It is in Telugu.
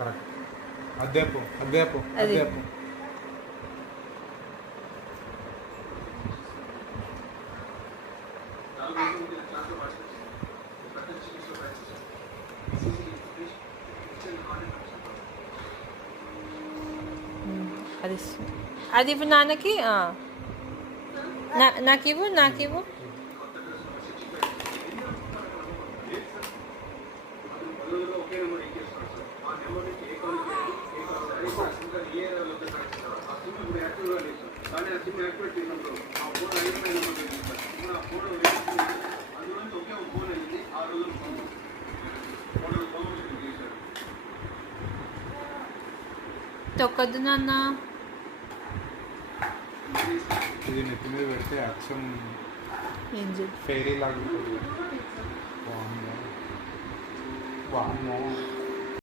కరెక్ట్. అదేపు అదేపు అది. అదేపు. అది అది ఇప్పుడు నాన్నకి నాకివ్వు నాకివ్వు. తొక్కద్దు నాన్న. ఇది నెత్తి మీద పెడితే అచ్చం ఏంజల్ ఫెయిరీ లాగా ఉంటుంది. వామ్మో వామ్మో.